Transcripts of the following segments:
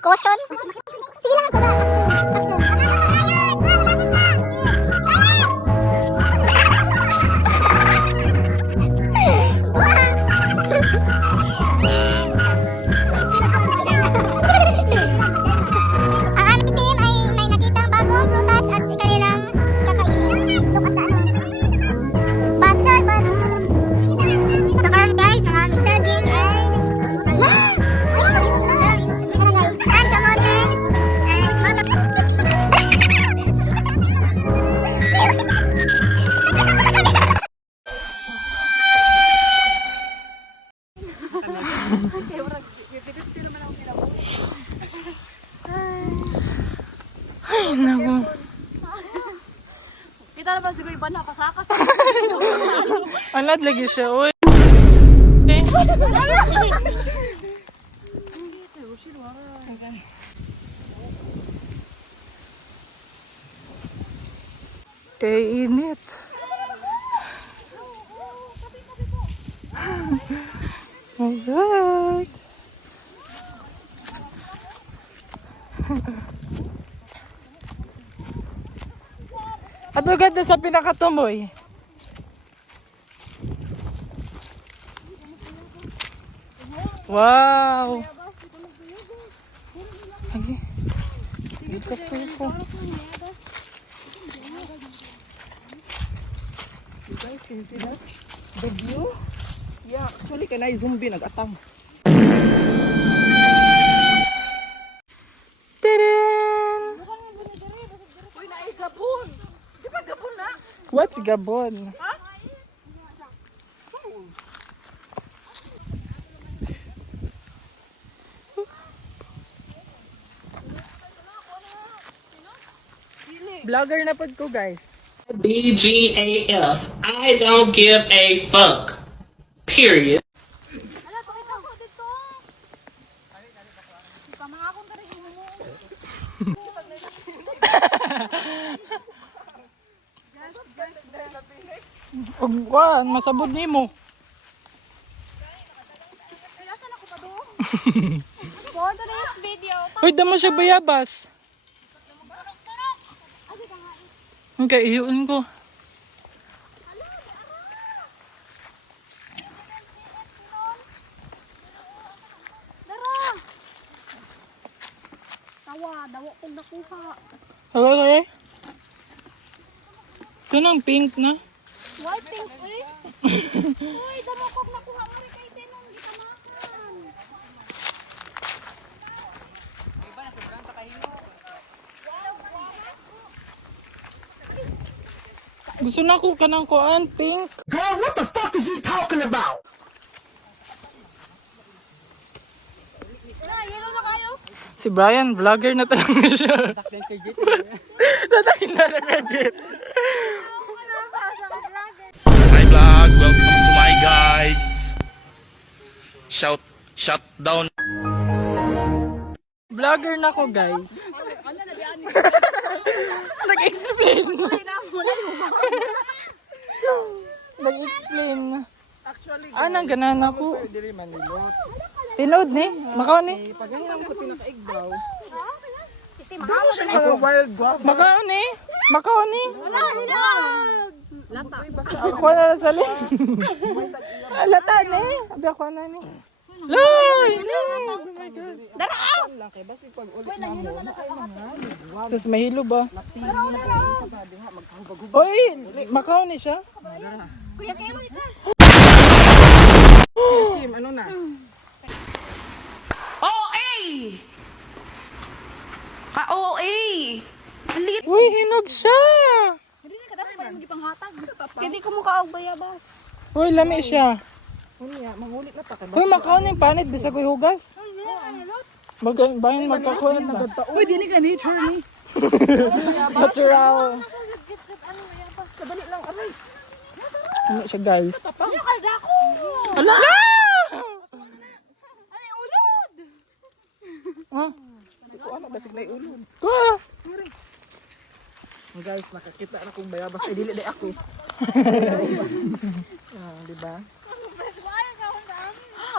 Caution. Sige lang ako na. Action. Ang aming team ay may nakitang bagong prutas at kanilang kakainin. Look at that. Butter. So karon guys, ng aming saging and and kamote Ay, naku. Kita naman siguro iba na pasakas. Anad lagi siya, uy. Kaya init. Oh God. Ato ganda sa pinakatumoy. Wow. Lagi. Ito po. You guys can see that? The view? Yeah, actually kanay zombie nag-atang. Tadaan! Uy, naay gabon. Di ba gabon na? What's Gabon? Vlogger na pod ko, guys. DGAF. I don't give a fuck. Period. Ala, pakita ko dito. Pamangakong ka rin mo. Ugwan, masabod nimo. Nasaan ako pa doon? For today's video. Uy, damo siya bayabas. Ang kaiyon ko. Dara! Tawa, dawa kong nakuha. Okay. Ito nang pink na. Why pink eh? Uy, dawa kong nakuha mo rin kay Sinong. Di ka makan. Gusto na ko kanang kuan, pink. Girl, what the fuck is you talking about? Si Brian, vlogger na talaga siya. Natakin na nag-edit. Hi vlog, welcome to my guys. Shut down. Vlogger na ko, guys. Nag-explain. Nag-explain. Actually, Anang ganan ako. dili man nilot. Tinod ni, makaw ni. Pagganyan sa pinaka-igbaw. Kasi Dito siya mga wild guava. Makaw ni. Makaw ni. wala nila. Lata. Ako na lang sa lin. Alata ni. Abi ako na ni. Loy! Lang kay basi pag ulit na mo. Tapos mahilo ba? Uy! Makaw ni siya. Kuya kayo mo ito. Kim, ano na? OA! Ka-OA! Uy, hinog siya. Hindi na kadapat pa yung panghatag. Kaya di ko mukha og bayabas. Uy, lami siya. Unya, mangulit na ta kay Uy, makaw ni panit. Bisa ko'y hugas. Bayan magkakulit na. Uy, dili ka nature ni. Natural. Kadali lang aray. Ano siya, guys? Ano ka dako? Ala! Ano yung ulod? Oh. Ito ano, basig na iulod. Ah. Guys, nakakita na kong bayabas. Ay, dili na ako. Diba?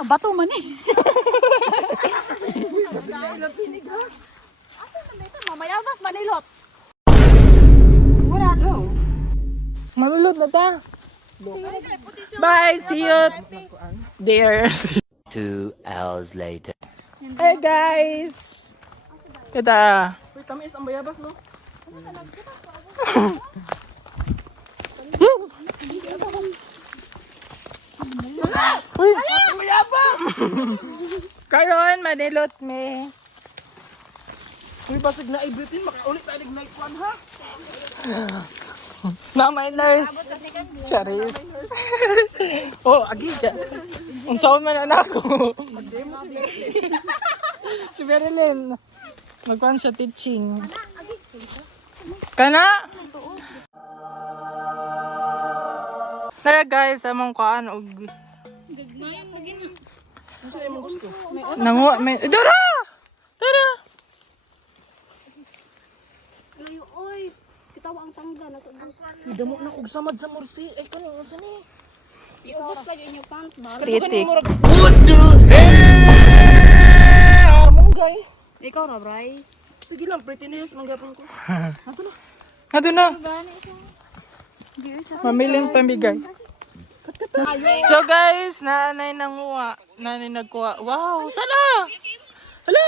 Bato man eh. Basig na ilang pinig ha. Mamayabas, manilot. Malulod na ta. Bye, see you there. 2 hours later. Hey guys. Kita. Uy, tamis ang bayabas, no? Uy, karon manilot me. Uy, basig na ibutin. Makaulit tayo na ikuan ha. Na my nurse. Charis. Oh, agi ka. Ang sound man anak ko. Si Berilyn. Magkuhan siya teaching. Kana? Tara guys, among kuan og nanguha may Dara! Tara! Layo, oy. Kitawa ang tangga na sa Damo na kog samad sa morsi. Ay, kanino sa ni? Iubos lagi inyong pants, ba? Titik. Kamunggay. Ikaw ra, Bray. Sige lang, pretty news, manggapon ko. Ato na. Gani siya. Mamiling pamigay. So guys, nanay nanguha. Nanay nagkuha. Wow, sala! Hala!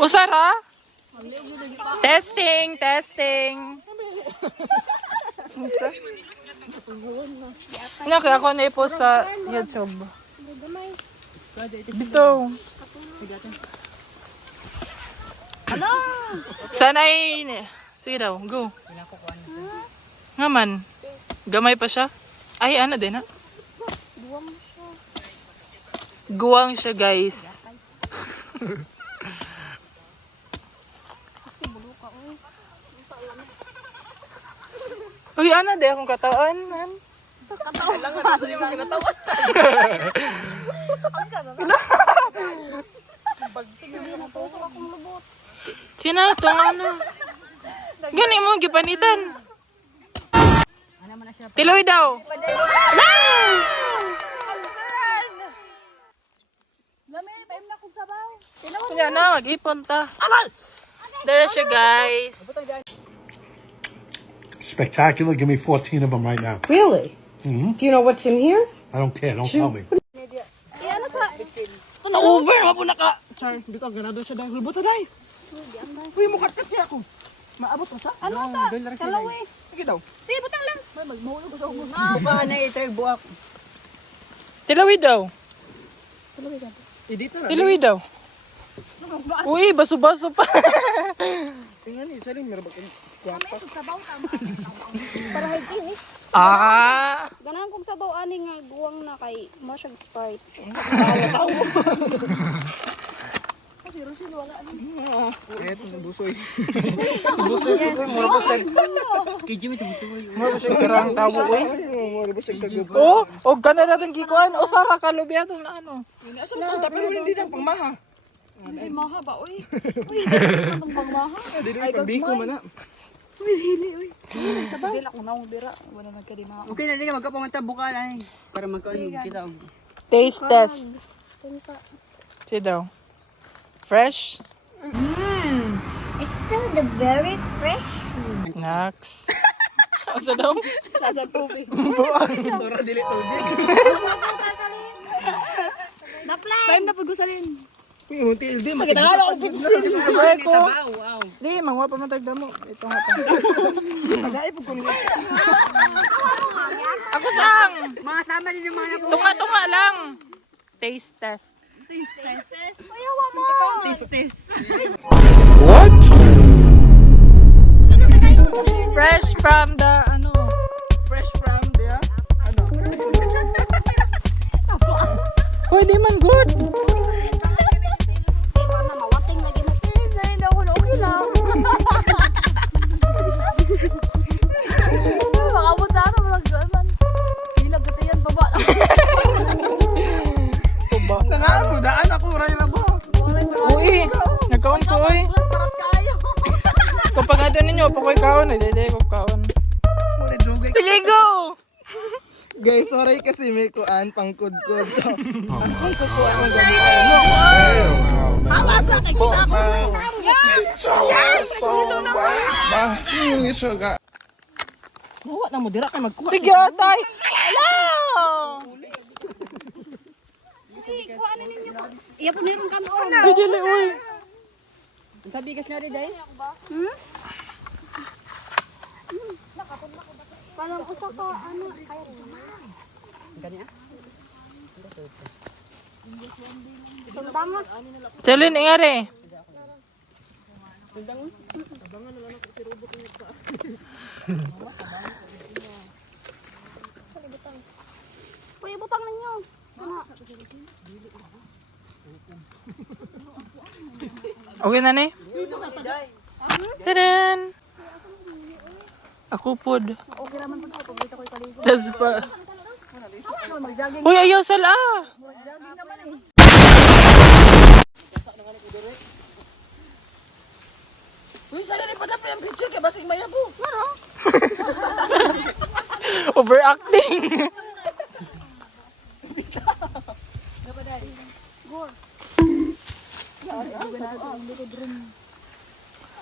Usara? Testing, testing. Ano kaya ako na-post sa YouTube? Bito. Sanay ni. Sige daw, go. Nga man. Gamay pa siya. Ay, ano din ha? Guwang siya, guys. Uy, ano din akong katawan, man. Sina, itong ano. Gani mo, gipanitan. Tiloy daw. Lami, paim na kong sabaw. Kanya na, mag-ipon ta. There siya, guys. Spectacular. Give me 14 of them right now. Really? Do you know what's in here? I don't care. Don't tell me. Ito na over, mabo na ka. Char, dito, ganado siya dahil. Hulbo ta dahil. Uy, mukat-kat niya ako. Maabot mo sa? Ano sa? Kalaw eh. Sige daw. Sige, butang lang. May magmahulog ko sa ubos. Buka na itrag buak. Tiloy daw. Dito na. Tiloy daw. Uy, baso-baso pa. Tingnan ni, saling meron ba kong kwapa? Sabaw tama. Para hygienic. Ah. Ganahan kong sabaw ani nga guwang na kay masyag Sprite. Eto, nabusoy. Mabusog karang tabo, uy. Nabusoy kagupo. Oh, og kana natin gikuan. O sara ka lubiatong na ano. Asa mo punta, pero hindi na pangmaha. Ay, maha ba, uy? Uy, dito sa itong pangmaha. Dili, pambiko man na. Uy, dili, uy. Sabaw. Dila ko na akong bira. Wala nagkadima. Okay na din magkapamanta buka na eh. Para magkaon kita. Taste test. Kung sa... Si daw. Fresh? It's still the very fresh. Next. Asa daw? Sa tubig. Tora, dili tubig. Naplay! Paim na pag-usalin. Uy, until di, makita Ako pinsin. Ay ko. Wow. Di, mangwa pa matagda mo. Ito nga ta. Tagay po kulit. Ako sang. Mga sama din yung mga na Tunga-tunga lang. Taste test. Ayawa mo! Tis. What? Fresh from the, ano. Fresh from there. Ano? Pwede man good. Mawating lagi mo. Hindi na ako na okay lang. Makabot sa ano, walang gaman. Hilag ka tayo. Guys, sorry kasi may kuan pangkudkod. So, akong kukuha ng gamitan. No. Hawa sa kay kita ko. Nawa na mo dira kay magkuha. Sige, tay! Ala! Kuha na ninyo ko. Iya po meron kami on. Ay, dili, uy. Sa bigas na rin dahil. Parang usa ka ano ay Ganyan. sundang. Chalin, ingari. Uy, butang ninyo. Ano? Okay na ni? Tadan! Ako pod. Okay raman pud ako dito ko kaligo. Das pa. Uy, ayaw sala! Uy, sana ni padapay ang picture kay basig mayabo. Overacting!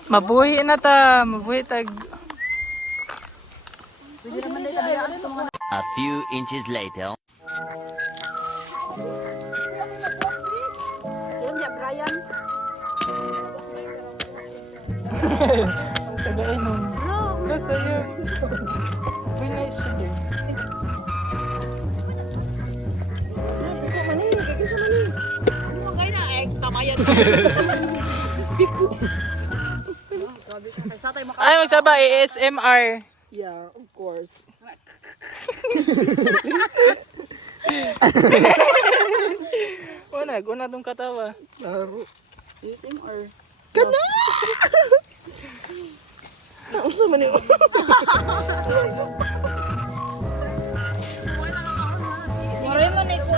Mabuhi na ta, mabuhi tag. A few inches later. Yan ya Brian. Tagay nun. Hello. That's sa'yo. Uy, nice siya din. Ay, magsaba, ASMR. Yeah, of course. Una tong katawa. Laro. ASMR. Kana! Nausa man yun. Maray man ay ko.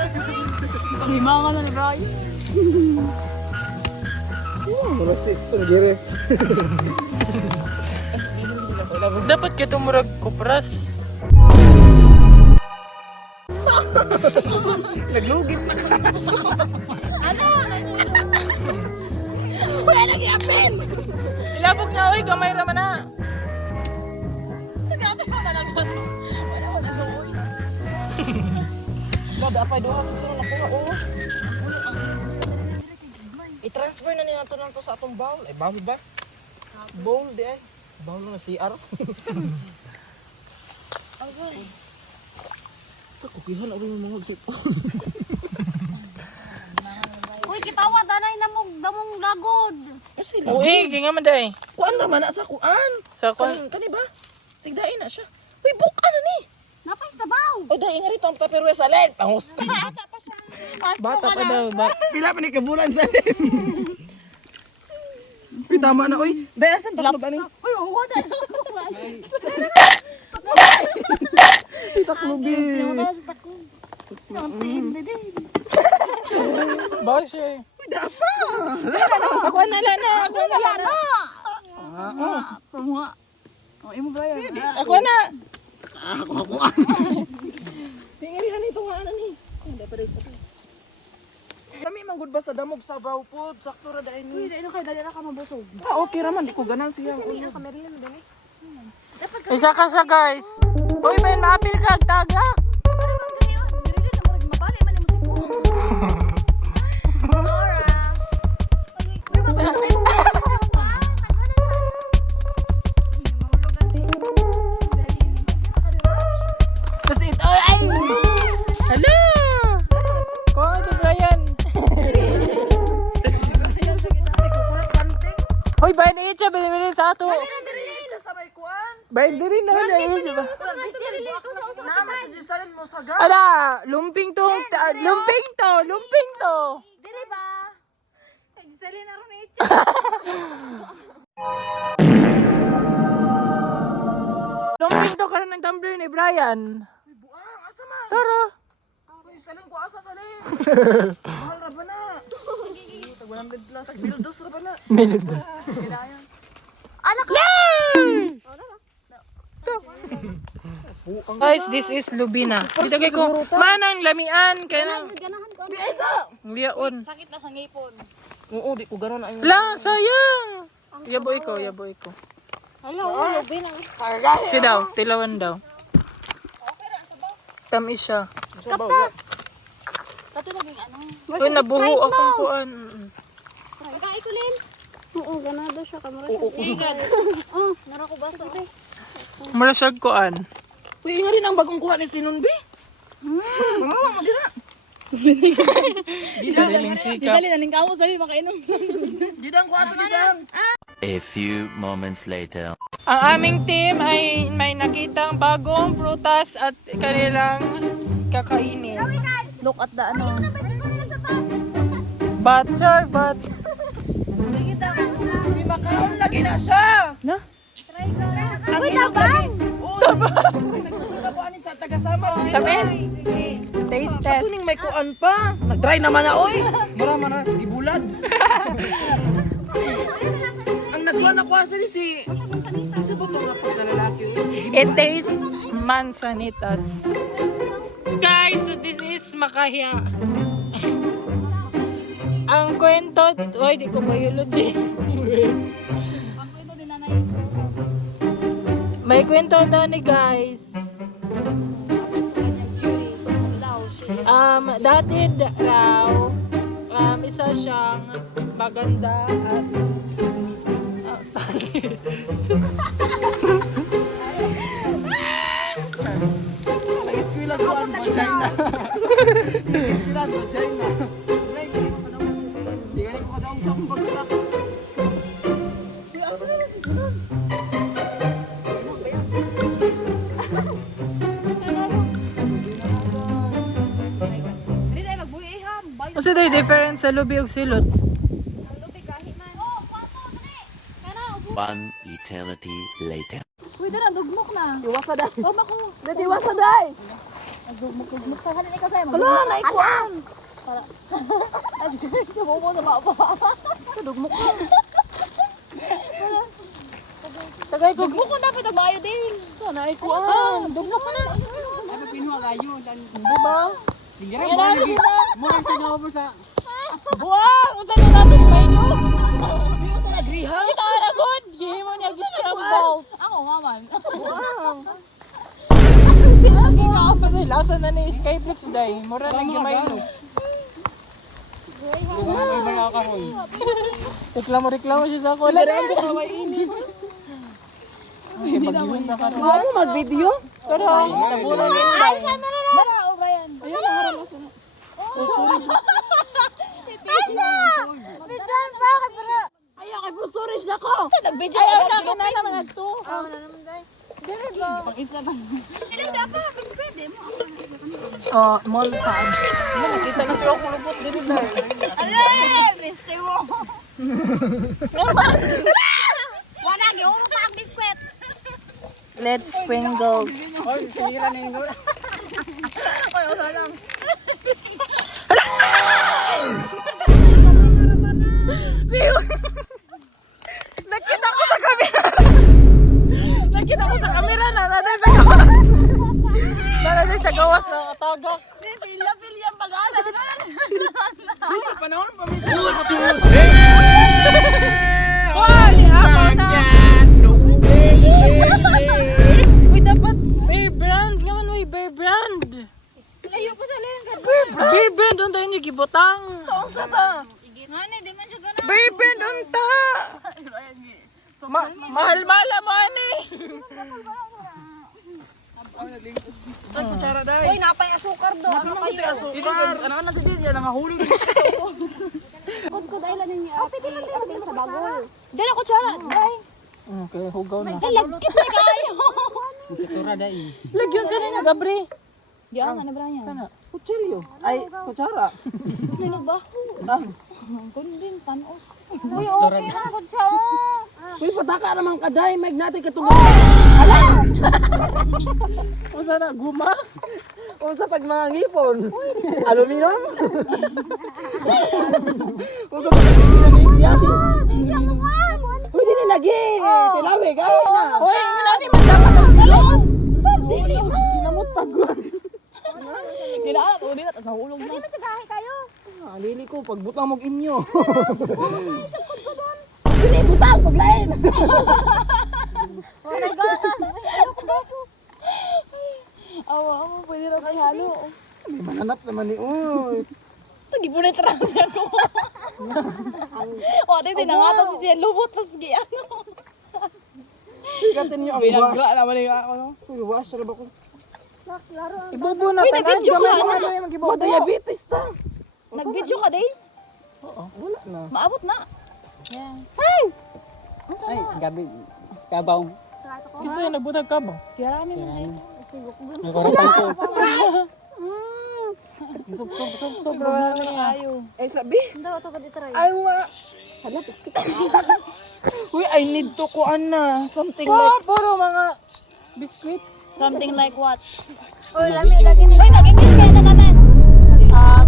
Panghimangan na ni Brian. Murag si Panggirif. Dapat ka tumurag kupras. Naglugit pa ka. Wala nang yapin. Ilabog na, uy, gamay raman na. Dapat doon sa sunod na kuha, oh. I-transfer na niya ito lang to sa atong bowl. Eh, bowl ba? Bowl di ay. Bowl na CR. Okay. Kukihan ako yung mga exit. Uy, kitawa danay namong damong lagod. Uy, ginga man day. Kuan naman na sa kuan. Sa kon. Kani ba? Sigdain na siya. Uy, buka na ni. Napay sabaw. O dahil nga rito ang paperwe sa len. Pangus. Bata pa daw. Pila pa ni kabulan sa len. Uy, tama na. Uy, dahil asan taklo ba ni? Uy, huwag na. Taklo bi. Bawa siya. Uy, dapa. Ako na lana. Ako na lana. Ako na. Tingnan na nito nga ni. Hindi pa rin sa to. Kami manggod ba sa damog sa baw po? Sakto ra dahil Uy, ni. dahil kayo dali ra ka mabusog. Ah, okay raman. Di ko ganan siya. Isa ka siya, guys. Uy, may maapil ka. Tagak. Tapos ito, ay! Hello! Kung ano, Brian? Hoy, Brian, itcha, bilhin sa ato. Diretso sa may kuan. Brian, di rin na, di ba? Nama sa jisalin mo sa ga. Ala, lumping to, lumping to. Dili ba? Nagsali na ron ni Lumping to ka ng tumbler ni Brian. Buang, asa man? Tara. Uy, salin ko asa salin. Mahal ra ba na? Tag 100 plus. Tag 1,200 ra ba na? Minutos. Anak! Yay! Guys, this is Lubina. Dito kay ko. Manang lamian kay nang Ganahan ko. biyaon. Sakit na sa ngipon. Oo, di ko gano'n ayun. La, sayang. Yaboy ko, yaboy ko. Hala, lubi na. Si daw, tilawan daw. Tamis siya. Kato laging ano. Uy, nabuho akong kuan. Kakain ko Lin. Oo, ganado siya. Kamura siya. Oh, nara ko baso. Mura siya kuan. Uy, nga rin ang bagong kuha ni Sinunbi. Mama, magina. Sariling sikap. naling kamo sali makainom. Didang kuha to, didang. A few moments later. Ang aming team ay may nakitang bagong prutas at kanilang kakainin. Look at the ano. Butcher, but Uy, makaon lagi na siya. No? Ang ilog lagi. Oo, nagkuha ni sa taga-samar. tamis. Taste test. Kuning may kuan pa. Nag-dry naman na, oy. Mura man na, sige bulad. Ang nagkuha na kuha sa si... Isa ba ito nga pagkalalaki? It tastes mansanitas. Guys, so this is Makahia. Ang kwento, oy, di ko biology. May kwento daw ni guys. Dati raw, isa siyang maganda at Nag-eskwila kuan mo, China. Nag-eskwila ko, China. Di ka ko kadaong sambag na. Uy, asa naman si Sinan? Dili tayo magbuhi ha. Bayo. Kasi tayo different sa lubi ug silot. Lubi kahit man. Oh, pato dali. Kana ubo. One eternity later. Uy, dara dugmok na. Iwasa day. Oh, mako. Iwasa day. Dugmok sa hanin ka sa mo. Hala, naikuan. As gusto mo na mapa. Dugmok ko. Tagay ko Dugmok ko dapat bayo din. Naikuan. Dugmok ka na. Ano pinuha kayo? diba? Tingnan mo lagi. Mura sa gawa mo sa... Wow! Unsa na natin bayno? Iyo sa nagriha. Ito na good. Gihi mo niya scramble. Ako nga man. Lasa na ni Skyflix day. Mura na gimayno. Ay, mga karoy. Reklamo siya sa ako. Ano mag-video? Pero, nabunan yun Ay, day. sana na. Bara, o Brian. Ayun, naharap na. Bidyan pa ka pero. Ayaw, kay Blue Storage na ko. Nagbidyo Ayaw na ako na mga to. na naman day. Dili ba? Pang-insa na. Dili ba pa pwede mo. Oh, mall tab. Nakita na siya ako kulubot din day. Alay, mister mo. Wala gyud ta ang biskwit. Let's sprinkles. Ay, sira na yung Nakita ko sa camera. Nakita ko sa camera na natin sa gawas. Natin sa gawas na katagak. Pila-pil yung pag-ala. Bisa panahon pa, bisa. Hoy, ako na. Uy, dapat Bear Brand. Ngaman, uy, Bear Brand. Layo pa sa lin. Bear Brand, unta yun yung gibotang. Taong sa ta. Ngani, di man siya ganun. Bear Brand, unta. Mahal-mala mo, ani. Ay, kutsara day. Uy, napay asukar do. Ano kayo? Asukar. Ano na si Din? Yan ang hahulog. Kod ay lanin niya. Pwede lang din sa bagol. Dala ko tsara. Day. Okay, hugaw na. Ay, lagkit na kayo. Ang situra dahil. Lagyan sila na, Gabri. Diyan, ano Brian? Kutsilyo. Ay, kutsara. Nagbaho. Ah. Convince, panos. Uy, okay lang ko siya. Uy, pataka naman ka day. Mag natin katulad. Usa na, guma. O sa pag mga ngipon. Aluminum? O sa pag mga ngipon. Uy, di na lagi. Tilawi, gaya na. Hoy, nani man dapat ang silot. Di nahulog na. Hindi mo sigahe kayo. Ah, lili ko, pagbutang mong inyo. Sukod ko doon. Dili, butang, paglain. Oh my God. Ayoko ba? Awa, pwede na tayo halo. May mananap naman ni Uy. Tagipunay trans ako. O, ate, tinangatap si Cielo mo, tapos ano. Sigatin niyo ang wash. Binagra naman yung ako, no? Uy, wash, sarap ako. Ibubo na tanan. Gamay mo, Ano ano, yung mag-ibubo? diabetes ta. Nag-video ka, Dale? Wala na. Maabot na. Ay, gabi. Kabaw. Gusto yung nagbutag ka ba? Kaya rami mo na. Nakuratan ko. Sobra na niya. Ayo. Eh, sabi. Hindi ako to try. Ay, wa. Uy, I need to kuan na. Something like. Puro mga biskuit. Something like what? Uy, lami lagi nila. Uy, mag-English kayo na naman.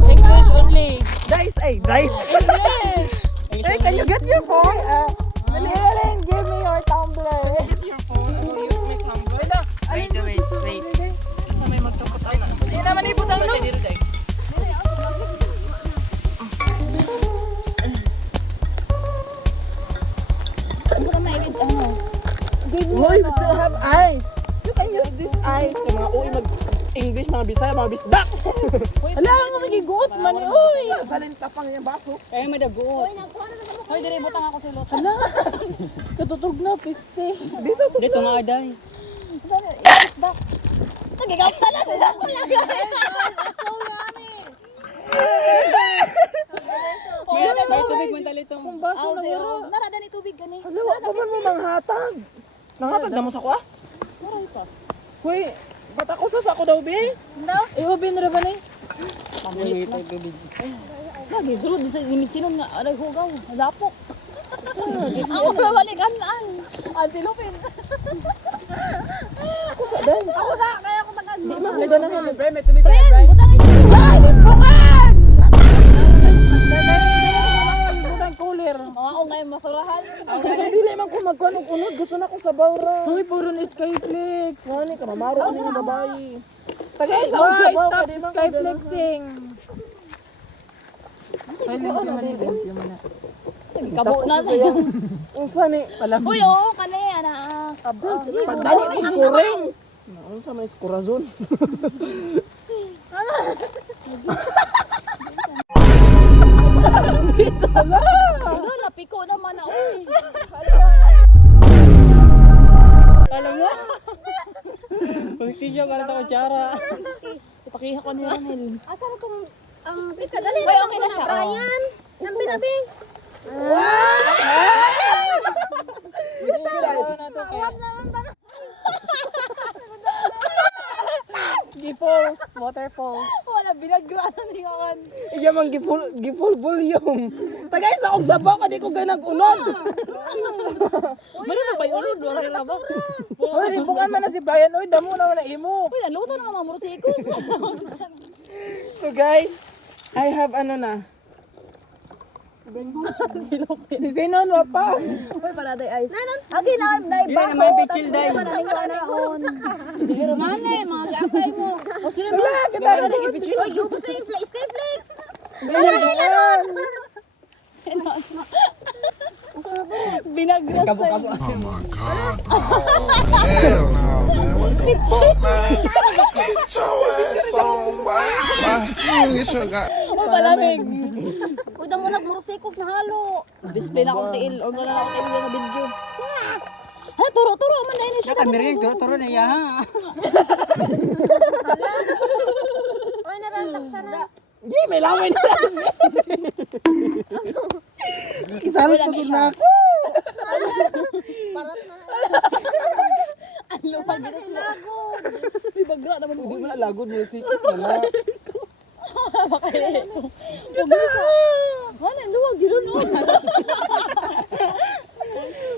English only. Dice, ay, dice. English! Hey, can you get your phone? Helen, give me your tumbler. Get your phone. I will use my tumbler. Wait. Isa may magtapot ay na. Hindi naman ibutang no. Dito, day. Ano ka maibig? Ano? Uy, we still have eyes. You can use this eyes. Kaya mga uy, mag-English, mga Bisaya, mga bisdak. Hala, nga magiguot man eh. Uy! Salin tapang yung baso. Kaya may dago. Hoy, dire butang ako sa luto. Hala! Katutog na, piste. Dito nga aday. Nagigapta na sila ko lang. It's so yummy. May tubig man talito. Baso na wala. Narada ni tubig gani. Hala, wag pa man mo manghatag. Nanghatag na mo sa kuha? Naray ka. Uy, ba't ako sa sako daw, be? Iubin na ba na eh? May tubig. Lagi sulod sa limisinom nga aray hugaw. Lapok. Ako na balikan-an. Antilopin. Ako na kaya ako magag. Ito na nga, pre. May tubig ka na, Bri. Butang is. Ay, limpungan. Butang cooler. Mga ngayon masurahan. Ay, dili man ko magkunod. Gusto na ko sa bawra. Uy, puro na Skyflex. Ano ka, mamaro ka ng babae. Tagay, sa Why? sa baw Stop ka, di ba? Skyflexing. Ay, limpyo man eh. Limpyo man eh. Kabo na sa'yo. Unsa ni? Uy, oo, kanaya na. Pagdali ni kuring. Unsa man is corazon? Ano, napiko naman ako eh. Alam mo? Pagkisyo ka na ito kutsara. Ipakiha ko nila Nel. Asa na tong pika dali Uy, okay na siya. Brian. Ang binabi. Falls, waterfalls. Wala, binagrana ni Kawan. Iya man giful volume. Tagay sa akong sabaw ka di ko ganag unod. Mali na ba yun? Wala ka ba? Uy, limpungan man na si Brian. Uy, damo na na imo. Uy, naluto na nga mga morosikos. So guys, I have ano na. Si Sinon, wapa. Uy, paladay ice. Okay na, dahil Yan naman pichil dahil. panahon. Mangay, mga kakay mo. O, sino na? Kita na lang ipichil. Uy, gusto yung flex kay flex. Binagras Kabo. Oh my God. Hell no, man. What the fuck, man? Get your ass on, boy. Get your god. Uy, palamig. Uy, damo nagmorosikos na halo. Display na akong tiil. O, wala na akong tiil sa video. Ha, turo man na yun siya. Siya kamera yung turo na iya ha. Uy, narantak sana. Di, may laway na. Isalot pa na ako. Parat na. Ang lumag Kasi lagod. Uy, bagra naman Hindi mo. mo lagod mo sikis na. Ano, luwag, gano'n no?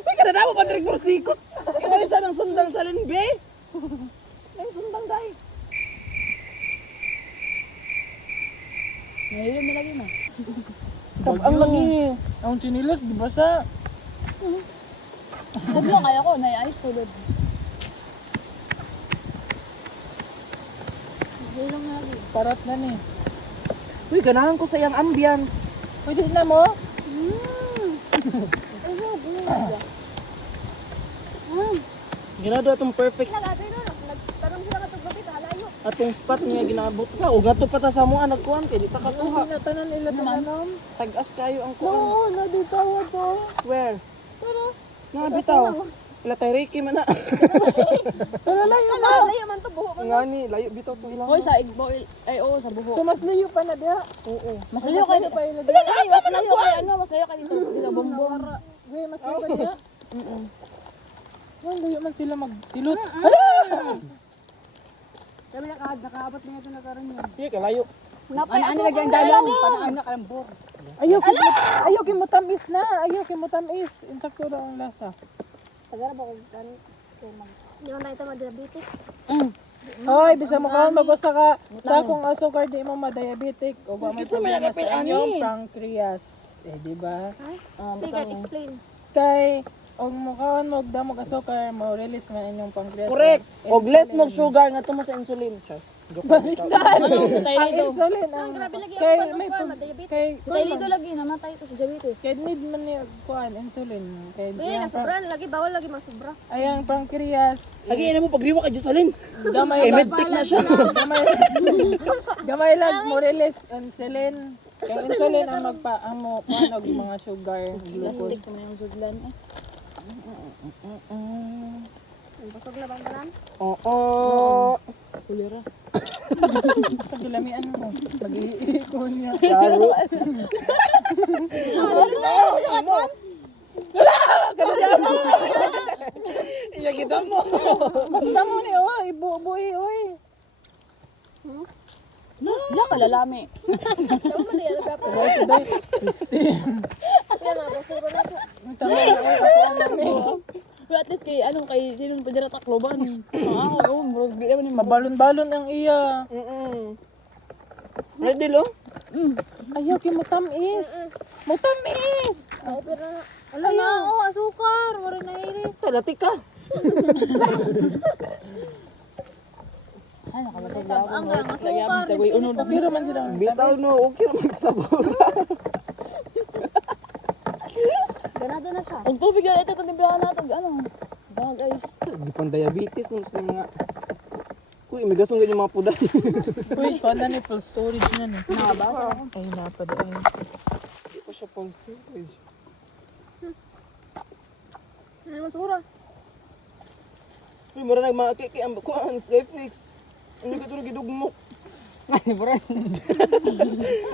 Uy, kada na mo Patrick Borsikos. Iwala siya ng sundang sa linbe. Ang sundang dahil. Ngayon mo lagi na. Ang lagi. Ang chinilas, di ba sa? Sablo kaya ko, nai-ice sulod. Parat na ni. Uy, ganahan ko sa iyang ambience. Pwede na mo? Ginado atong perfect Nagtanong sila ka gabi ka halayo. atong spot niya ginabot ka. O gato pa ta sa mo nagkuhan kay di ta katuha. Tanan nila tanan. Tag-as kayo ang kuhan. Oo, nabitaw to. Where? Nabitaw. Ila tay Ricky man na. Pero layo pa. Halayo man to buho. Ngani, layo bitaw to ilang. Hoy sa igbo ay oo sa buho. So mas layo pa na diha. Oo. Mas layo kay Pa ila Ay, mas layo kay ano, mas layo kay dito bombong. Wait, mas layo pa diha. Yan, layo man sila magsilot. Kami nakaabot niya ito na karon niya. Sige ka layo. Napay Ano lagyan dalang para anak kalambor. Ayaw kay mo tamis na. Ayaw kay mo tamis. Insakto ra ang lasa. Tagara ba ko tani? Di man tayo ma-diabetic. Hoy, bisa mo kaon magusa ka sa akong asukar di mo ma-diabetic o wa may problema sa inyong pancreas. Eh, di ba? Sige, explain. Kay og mo kaon mo og damog asukar, mo release man inyong pancreas. Correct. Og less mag sugar nga tumo sa insulin. Char. Ano sa Ang Thailand? insulin ang Grabe lagi kay ang may pagkuhan, ma-diabetic. kay Sa Thailand lagi namatay to sa diabetes. kay need man ni kuan insulin kay Uy, nasubra lagi bawal lagi masubra. ayang pancreas Lagi ina mo pagriwa ka Jocelyn. gamay Kay lang medtic na siya. gamay lang mo release insulin. Kay insulin ang magpaamo kuan og mga sugar, glucose. Plastic man yung sudlan eh. Basog na bang tanan? Oo. Kulira. Pagilamian mo. Mag-iikon niya. Klaro. Iya kita mo. Mas damo ni oy, buoy oy. Wala ka lalami. Today. Tama na oy ako namin. At least kay anong kay sinong pwede ra takloban. Oo, bro, di naman ni Mabalon-balon ang iya. Ready lo? Ayaw kay mo tamis. Mo tamis. Ala na, oh, asukar, wala na iris. Salati ka. Ay, nakabasag na ako. Ang asukar. Pero man din ang Bitaw no, okay ra magsabor. Ganado na siya. Ang tubig na ito, tinimplahan natin. Ano? Baka guys. Di pang diabetes no sa mga. Uy, may gasong ganyan mga puday. Uy, pa na ni full storage na ni. Nakabasa ako. Ay, napad ay. Hindi pa siya full storage. Ano masura? Uy, mura nagmakiki ang kuhan, Netflix. Ano ka tulog idugmok? Ay, mura.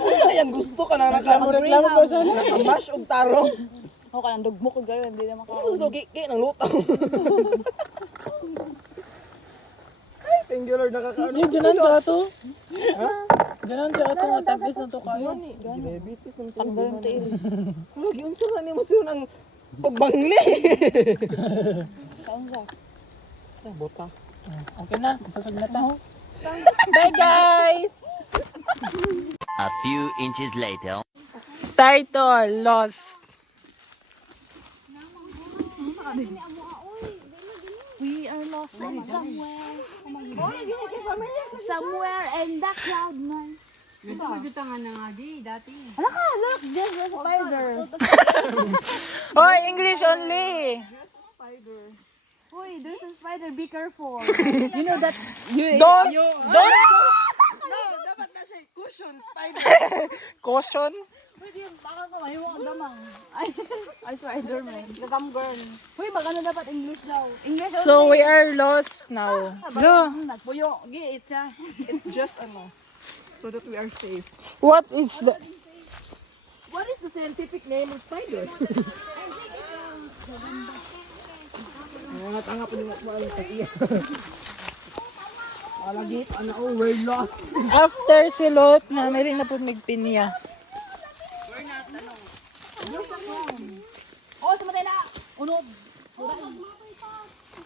Ay, ang gusto ka na Reklamo ko siya. nakamash og tarong. Ako ka nang dugmo ko gawin, hindi na Ano gusto kiki ng lutang. Ay, thank you Lord, nakakaano. Yung ganan ka to. Ganan ka to nga tapis na to kayo. Diabetes ng tanggal ng tail. Ano, yun sila ni Masyo ng pagbangli. Kaon ka. Sa bota. Okay na, pasag na tayo. Bye guys! A few inches later. Title, Lost. We are lost in somewhere. Somewhere in the cloud man. Ala ka, look, there's a spider. Hoy, English only. Uy, there's a spider, be careful. Don't. No, dapat na siya cushion, spider. Caution. Pwede yung baka ko, ayaw ang damang. Ay, Spider-Man. Gagamgirl. Uy, magano dapat English daw. English only. So we are lost now. No. Nagpuyo, giit siya. It's just ano, so that we are safe. What is the... What is the scientific name of spider? Tanga pa din ako ang takiya. Alagit, ano, oh, we're lost. After silot, na meron na po magpinya. Oh, sumatay na. Unob.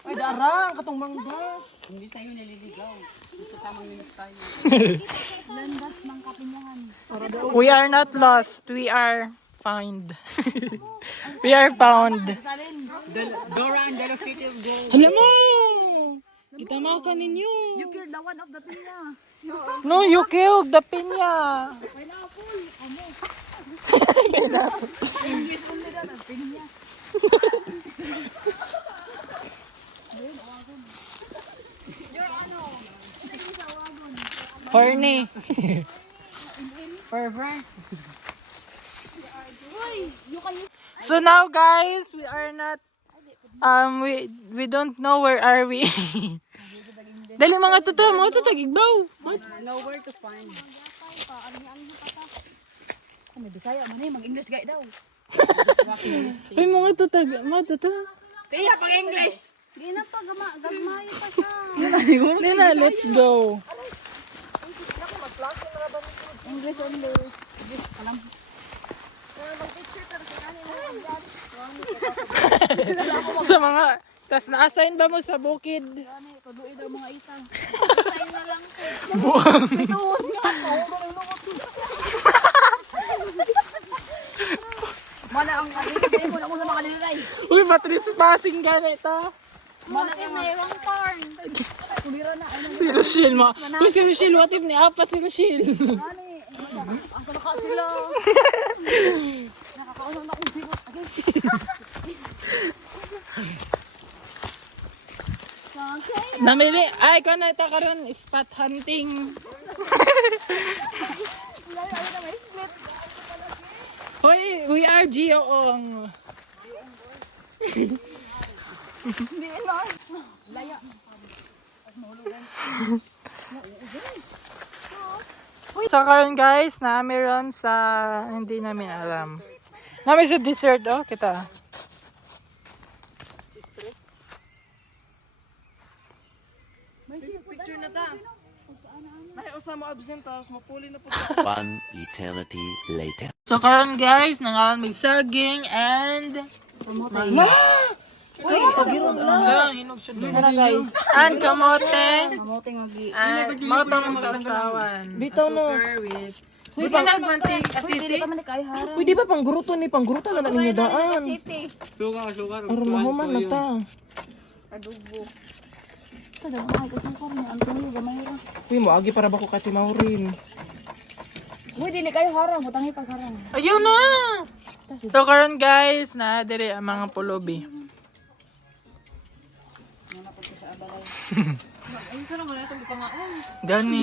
Ay, darang, katong mangga. Landas ng kapinyahan. We are not lost. We are found. We are found. Dora and Delo City of Gold. Alam mo! Itama ka ninyo. You killed the one of the pinya. No, you killed the pinya. English only that, ang pinya. Horny. Pervert. So now guys, we are not we don't know where are we. Dali mga tuta igbaw. Nowhere to find. Ano, Bisaya man eh, mag-English guy daw. Ay mga tuta. Tiya, pag-English! Di na pa, gagmay pa siya. Lina, let's go. English only. Alam. Sa mga, tas na-assign ba mo sa bukid? Paduin daw mga isang. Buwang. Mana ang nabibigay mo na mo sa mga nilay. Uy, matris passing ganito. Mana ka na yung corn. Kumira na. Ano? Si Rochelle mo. Uy, si Rochelle, what if ni Apa si Rochelle? Asa na ka sila? Nakakausap na akong sigot. Namili, ay, kung na ito karon spot hunting. Hoy, we are Gioong. So karon guys, naami ron sa hindi namin alam. Namin sa dessert oh, kita. Picture na ta. May usama absent tapos mapuli na po. One eternity later. So karon guys, nangalan may saging and hinog siya doon. Guys, And kamote. kamote nga gi. And motong sausawan. Bitaw no. With di ba nagmantig Pwede asiti? pa man ni kay hara. Uy, di ba pangguruto ni pangguruto na ninyo daan. Aron mahuman na ta. Adobo. Kada ay kusang karne ang tuyo gamay ra. Uy, moagi para ba ko kati maurin. Uy, dili kayo hara, mutangi pag hara. Ayun na! So karon guys, na dire ang mga pulubi. Ayun sa naman ito pangaan. Gani.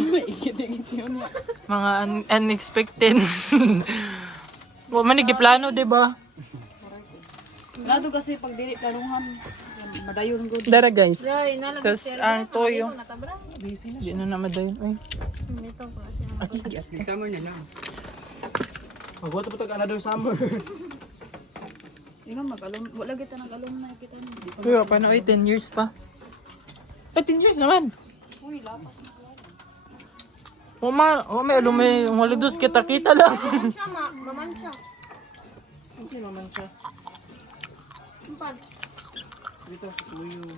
Mga unexpected. Wa man ni plano, di ba? Lado kasi pag dili planuhan, madayon gud. Dara guys. Roy, nalagay Tapos ang toyo. natabra. Di na namadayon. Ay. Dito ko siya. Magwato po tag another summer. Ingon mag-alum, wala kita nag-alumni kita ni. Kuya, paano 10 years pa? Ay, 10 years naman. Uy, lapas na. May alumay, walidos kita lang. Sama, mamansya. Ano naman siya? Dito sa tuyo.